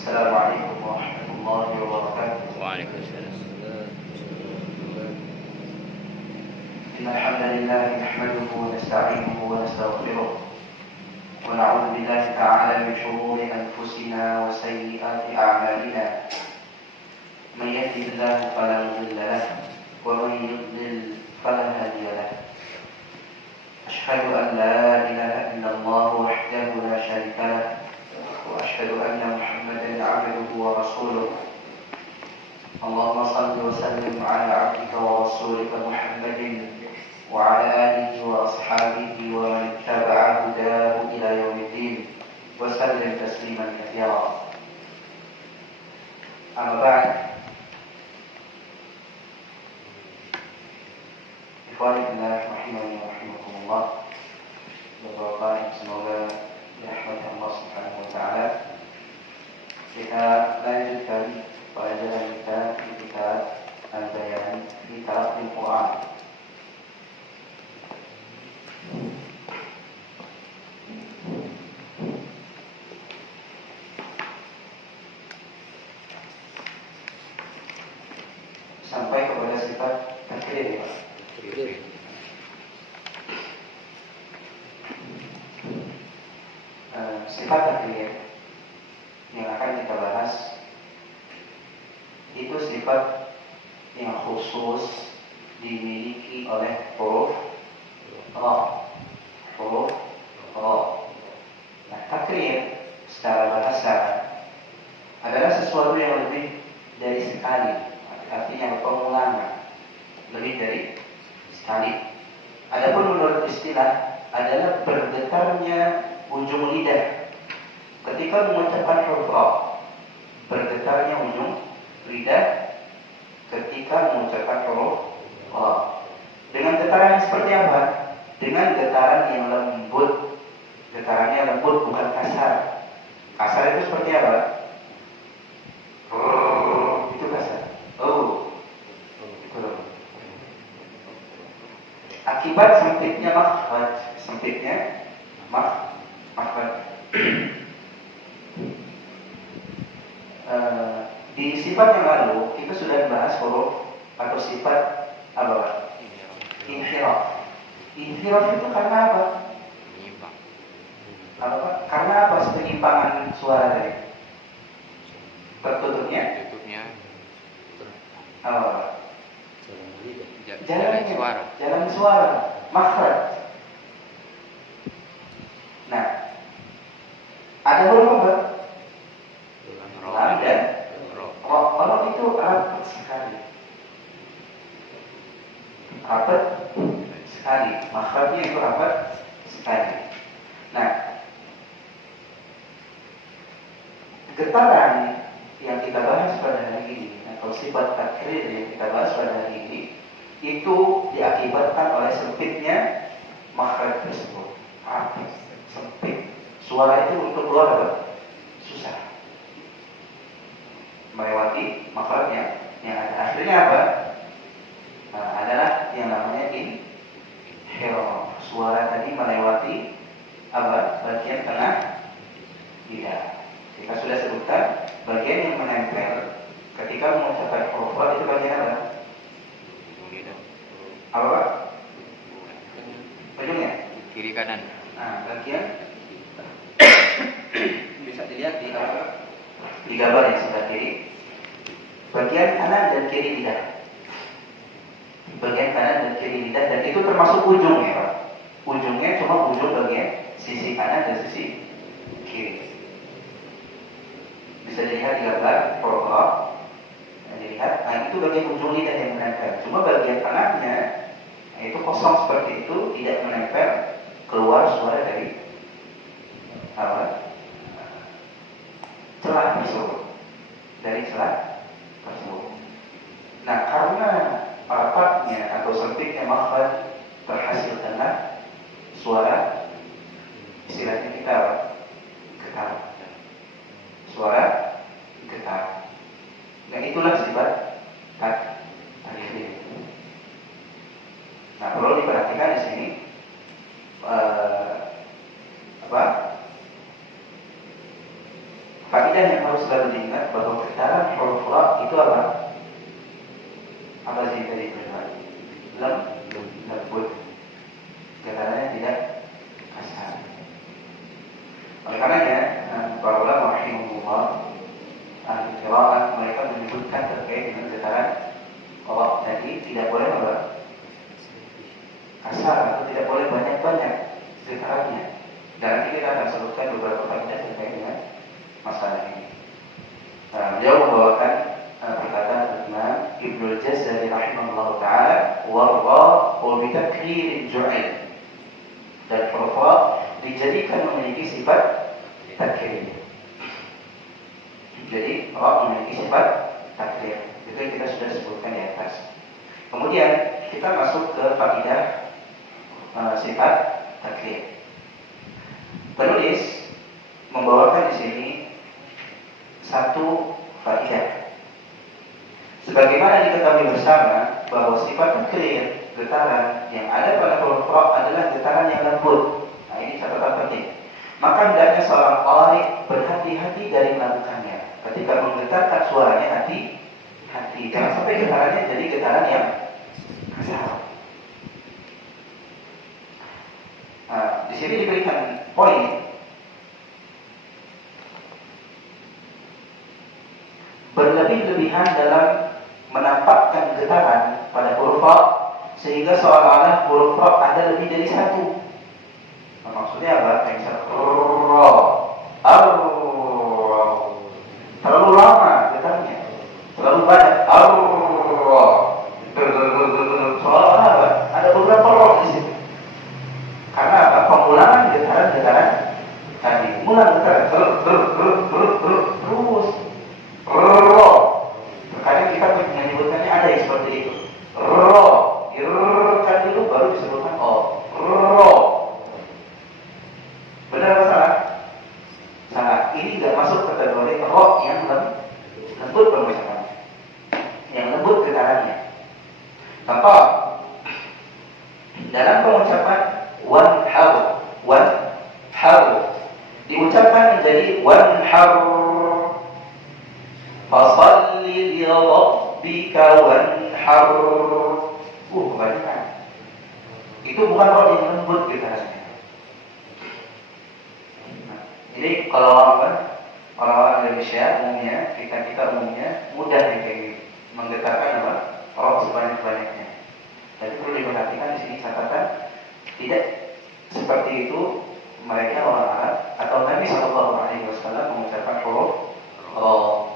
السلام عليكم ورحمة الله وبركاته. وعليكم السلام. إن الحمد لله نحمده ونستعينه ونستغفره ونعوذ بالله تعالى من شرور أنفسنا وسيئات أعمالنا. من يهده الله فلا مضل له ومن يضلل فلا هادي له. أشهد أن لا إله إلا الله وحده لا شريك له وأشهد أن محمدا عبده ورسوله. اللهم صل وسلم على عبدك ورسولك محمد وعلى آله وأصحابه ومن اتبع هداه إلى يوم الدين وسلم تسليما كثيرا. أما بعد، إخواني في الله رحمني ورحمكم الله. Bapak-bapak yang semoga dirahmati Allah Subhanahu wa taala. Kita lanjutkan pelajaran kita di kitab Al-Bayan fi Talaqqi Al-Quran. Sampai kepada sifat takrir, ya Pak. Sifat takrir yang akan kita bahas itu sifat yang khusus dimiliki oleh huruf ra. Huruf ra. Nah, takrir secara bahasa adalah sesuatu yang lebih dari sekali, artinya pengulangan, lebih dari sekali. Adapun menurut istilah adalah bergetarnya ujung lidah ketika mengucapkan huruf ra. Bergetarnya ujung lidah ketika mengucapkan huruf ra. Dengan getaran yang seperti apa? Dengan getaran yang lembut. Getarannya lembut, bukan kasar. Kasar itu seperti apa? Itu kasar. Akibat sempitnya makhraj, sempitnya makhraj. Di sifat yang lalu kita sudah bahas huruf atau sifat apa? Inhiraf. Inhiraf itu karena apa? Karena apa? Penyimpangan suara tadi. Tertutupnya jalan suara, makhraj. Nah, ada huruf apa? Lam dan ra. Kalau itu rapat sekali, makhrajnya itu rapat sekali. Nah, getaran yang kita bahas pada hari ini atau sifat takrir yang kita bahas pada hari ini itu diakibatkan oleh sempitnya makhraj tersebut. Sempit. Suara itu untuk keluar susah. Melewati makhrajnya yang ada akhirnya apa? Adalah yang namanya inhiraf. Suara tadi melewati apa? Bagian tengah lidah. Kita sudah sebutkan bagian yang menempel ketika mengucapkan huruf ra itu bagian apa? Apa Pak? Ujungnya? Kiri kanan. Nah, bagian bisa dilihat di gambar yang sebelah kiri. Bagian kanan dan kiri lidah. Bagian kanan dan kiri lidah, dan itu termasuk ujung ya Pak. Ujungnya cuma ujung bagian sisi kanan dan sisi kiri. Bisa dilihat di gambar protokol. Dilihat, nah itu bagian ujung lidah yang menempel. Cuma bagian tengahnya itu kosong seperti itu, tidak menempel, keluar suara dari celah tersebut, dari celah tersebut. Nah, karena rapatnya atau sempitnya makhraj terhasilkanlah suara, istilahnya kita getar. Suara getar. Nah, itulah sifat takrir. Nah, perlu diperhatikan di sini faedah yang harus selalu diingat bahwa getaran huruf ra itu apa? Apa sih tadi lembut. Getarannya tidak kasar. Oleh karenanya, para ulama rahimahullah, ahli qiraat, mereka menyebutkan terkait dengan getaran ra tadi tidak boleh apa? Kasar atau tidak boleh banyak-banyak getarannya. Dan nanti kita akan sebutkan beberapa faedah terkait dengan masalah ini. Beliau membawakan perkataan Imam Ibnu Jazari rahimahullah taala, warra wa bitakrir ju'il. Dan huruf ra dijadikan memiliki sifat takrir. Jadi ra memiliki sifat takrir. Itu yang kita sudah sebutkan di atas. Kemudian kita masuk ke faedah sifat takrir. Penulis membawakan di sini satu faedah. Sebagaimana diketahui bersama bahwa sifat takrir, getaran yang ada pada huruf ra adalah getaran yang lembut. Nah, ini catatan penting. Maka hendaknya seorang qari berhati-hati dari melakukannya. Ketika menggetarkan suaranya, hati-hati. Jangan sampai getarannya jadi getaran yang kasar. Di sini diberikan poin. Berlebih-lebihan dalam menampakkan getaran pada huruf ra sehingga seolah-olah huruf ra ada lebih dari satu. Nah, maksudnya apa? Kayak terlalu lama getarnya, terlalu banyak. Seolah-olah apa? Ada beberapa ra di situ. Karena apa? Pengulangan getaran tadi. Ulang getaran terus. Terkadang kita menyebutkannya ada yang seperti itu. Kan dulu baru disebutkan benar atau salah? Salah. Ini tidak masuk kategori ro yang lembut pembacaannya, yang lembut getarannya. Contoh dalam pengucapan wanhar diucapkan menjadi wanhar. Fasalli li rabbika wanhar. Kebanyakan. Itu bukan roh yang lembut getarannya. Jadi kalau orang-orang Indonesia umumnya, kita umumnya mudah yang kayak gitu, menggetarkan apa? Roh sebanyak-banyaknya. Tapi perlu diperhatikan di sini catatan, tidak seperti itu mereka orang Arab atau Nabi Sallallahu Alaihi Wasallam mengucapkan huruf roh.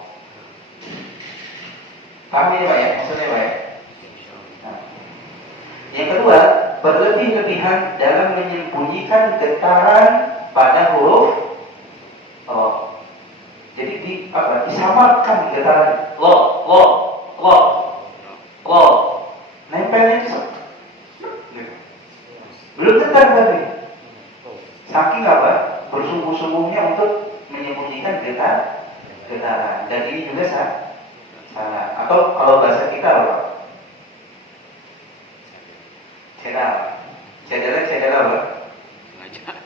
Paham ini Pak ya? Maksudnya Pak ya? Nah. Yang kedua, berlebih-lebihan dalam menyembunyikan getaran pada huruf roh. Jadi disamarkan getaran lo. Nempelnya itu belum getar tadi. Saking apa? Bersungguh-sungguhnya untuk menyembunyikan getaran. Dan ini juga salah. Atau kalau bahasa kita apa? Cedera apa?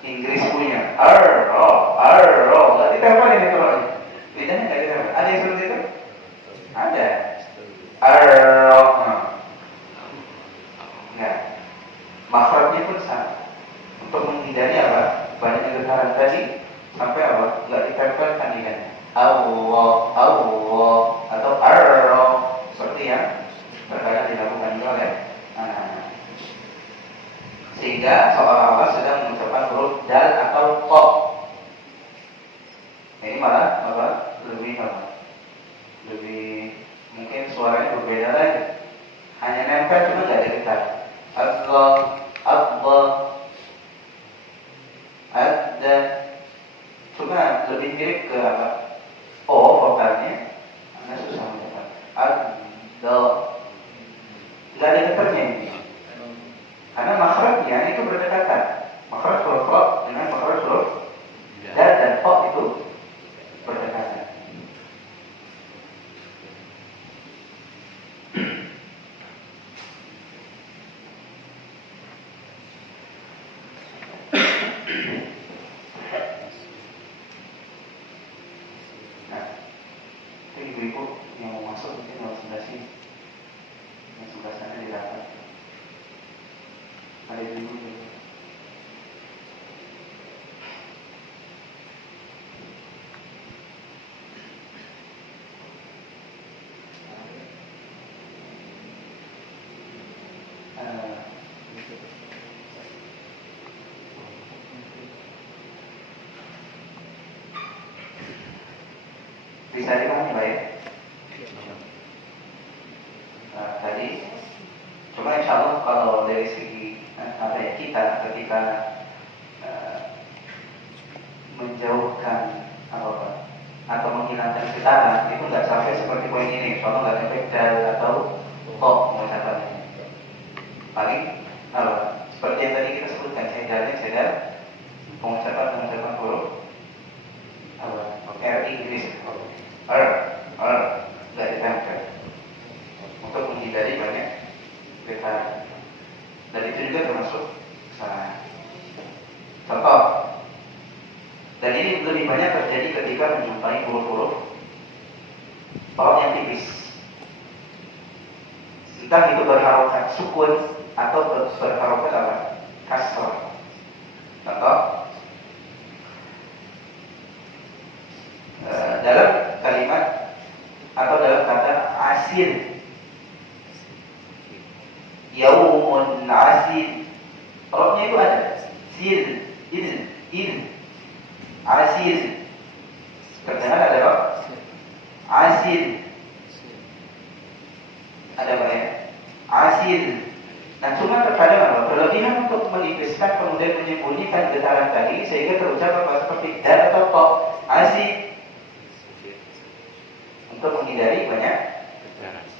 Inggris punya. Arro. Berarti apa ini kalau bedanya nggak ada? Ada yang seperti itu? Ada. Arro. Nah, makhrajnya pun sama. Untuk menghindari apa? Banyaknya getaran tadi sampai apa? Nggak ditempelkan dengan Allah atau arro seperti yang terkadang dilakukan oleh anak-anak. Sehingga seolah-olah sedang mengucapkan huruf dal atau to. Ini malah apa? Lebih mungkin suaranya berbeda lagi. Hanya nempel cuma nggak ada getar. Allah ada, cuma lebih mirip ke apa? Vokalnya agak susah mendapat. Nggak ada getarnya ini. Karena makhrajnya itu berdekatan. Makhraj huruf ra dengan makhraj huruf dal dan to itu berdekatan. Bisa dipahami Pak ya? Tadi cuma insya Allah kalau dari segi kita ketika menjauhkan atau menghilangkan getaran itu nggak sampai seperti poin ini, soalnya nggak sampai dal atau kok mengucapkannya. Paling seperti yang tadi kita sebutkan, sedar pengucapan huruf R Inggris, nggak ditempel untuk menghindari banyak getaran. Dan itu juga termasuk kesalahan. Contoh, dan ini lebih banyak terjadi ketika menjumpai huruf-huruf yang tipis. Entah itu berharokat sukun atau berharokat kasrah. Contoh, dalam kalimat atau dalam kata asir, yaumun asir, roknya itu ada sir, il, asir, terdengar ada rok, asir, ada apa ya? Asir. Nah, cuma terkadang berlebihan untuk menipiskan kemudian menyembunyikan getaran tadi sehingga terucap seperti dal atau kok, asir, untuk menghindari banyak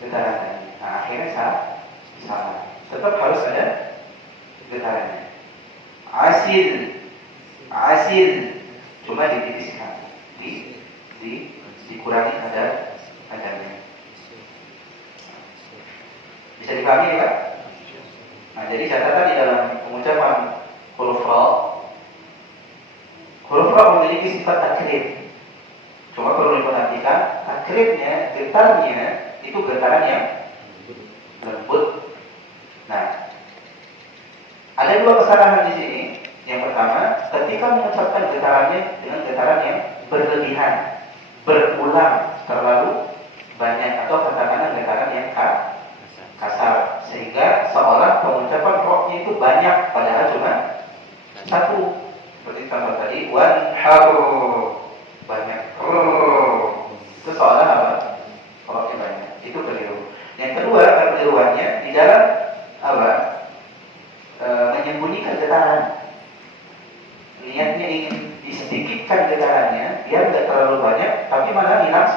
getaran tadi. Nah, akhirnya salah. Tetap harus ada getarannya. Asir, cuma ditipiskan, dikurangi adarnya. Bisa dipahami ya Pak? Nah, jadi catatan di dalam pengucapan huruf ra memiliki sifat takrib. Cuma perlu diperhatikan, takribnya, getarnya itu getaran yang lembut. Nah, ada dua kesalahan di sini. Yang pertama, ketika mengucapkan getarannya dengan getaran yang berlebihan, berulang terlalu banyak, atau katakanlah getaran yang kasar, sehingga seolah pengucapan roknya itu banyak padahal cuma satu. Seperti contoh tadi, wan haru, banyak, itu seolah roknya banyak. Itu keliru. Yang kedua, kekeliruannya di dalam menyembunyikan getaran. Niatnya ingin disedikitkan getarannya biar tidak terlalu banyak, tapi malah hilang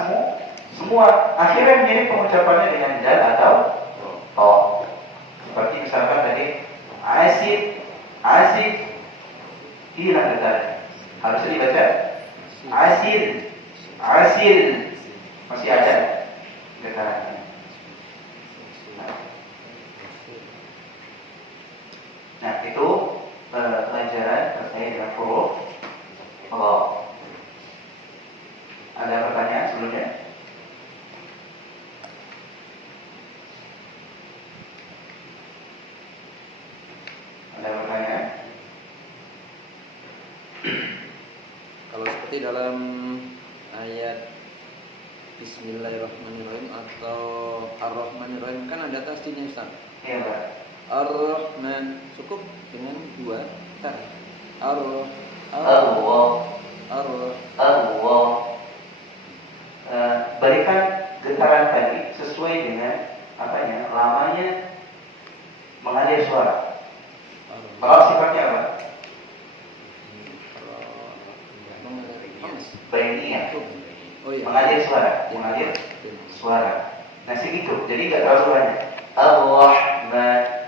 semua. Akhirnya mirip pengucapannya dengan dal atau to. Seperti misalkan tadi asif, hilang getarannya. Harusnya dibaca asir, masih ada getarannya. Nah, itu pelajaran terkait dengan huruf ra. Ada pertanyaan sebelumnya? Ada pertanyaan? Kalau seperti dalam ayat Bismillahirrahmanirrahim atau Ar-Rahmanirrahim kan ada tasdidnya Ustaz. Iya, Pak. Ar-Rahman cukup dengan dua tar. Allah. Berikan getaran tadi sesuai dengan lamanya mengalir suara. Kalau sifatnya apa? Bainiyah. Oh iya. Mengalir suara. Nah, segitu. Jadi nggak terlalu banyak. Ar-Rahman.